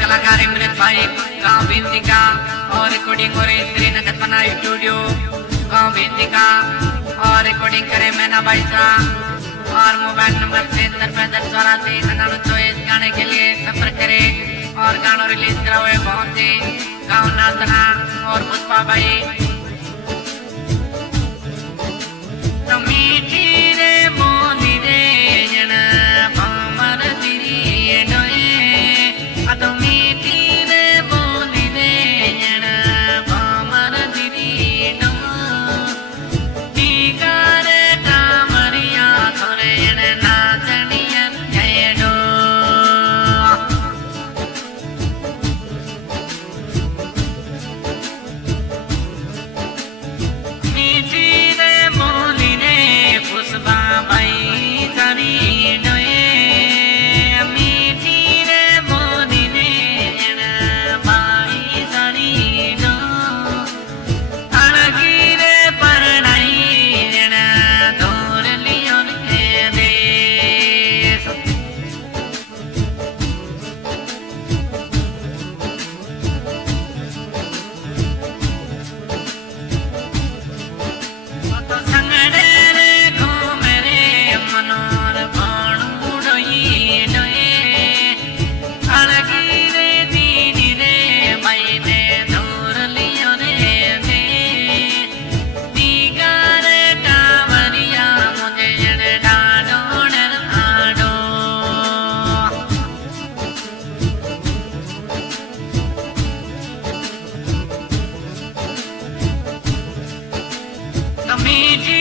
कलाकार इमरत भाई गांव बेंतिका और रिकॉर्डिंग हो रही श्रीनगर बनाई स्टूडियो गांव बेंतिका रिकॉर्डिंग करे मैना भाई साहब और मोबाइल नंबर 736584 गाने के लिए संपर्क करे और गाना रिलीज करा हुए बहुत ही गाँव नाथना और पुष्पा भाई तो मीठी रे मोनी रे जन पामर तिरी डोए तो मीठी रे मोनी रे जन पामर तिरी डो टीकारे कामरिया थोरे जन नाचनियन जय डो मीठी रे मोनी रे पुष्पा भाई तारी डोए मीठी रे मोनी रे जन भाई तारी डो अड़गी रे परनाई जन दूर लियो के देश तो संगड़े रे घूमे रे मनोर भाणु डोई डोए अड़गी रे दीदी रे भाई ने दूर लियो रे दे दीगा रे कांवरिया मुझे जन डाडो डर आडो तो मीठी